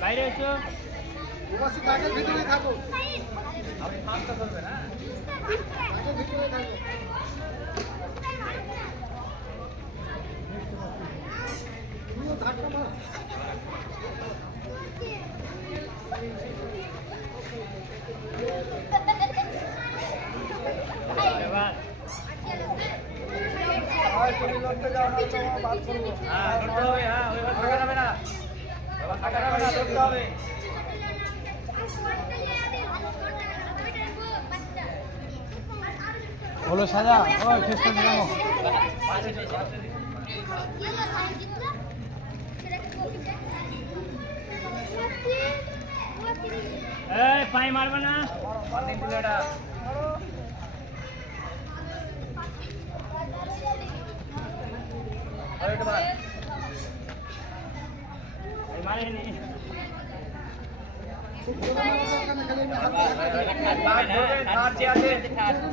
বাইরে এসো ভিতরে থাকো আপনি মাছটা ধরবেন হ্যাঁ ভিতরে থাকো ধাক্কা মার তুমি লড়তে যাও না তো বাদ করবো হ্যাঁ ধরতে হবে হ্যাঁ ওইভাবে থাকা যাবে না থাকা যাবে না ধরতে হবে বলো সাজা ওই ফেসটা দিলাম এই পাই মারবে না পানি দিলেটা আরে এটা মার এই মারেনি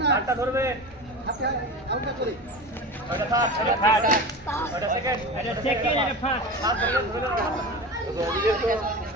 হাতটা ধরবে ওটা থাক ওটা থাক ওটা সেকেন্ড এটা সেকেন্ড এটা ফার্স্ট হাত ধরে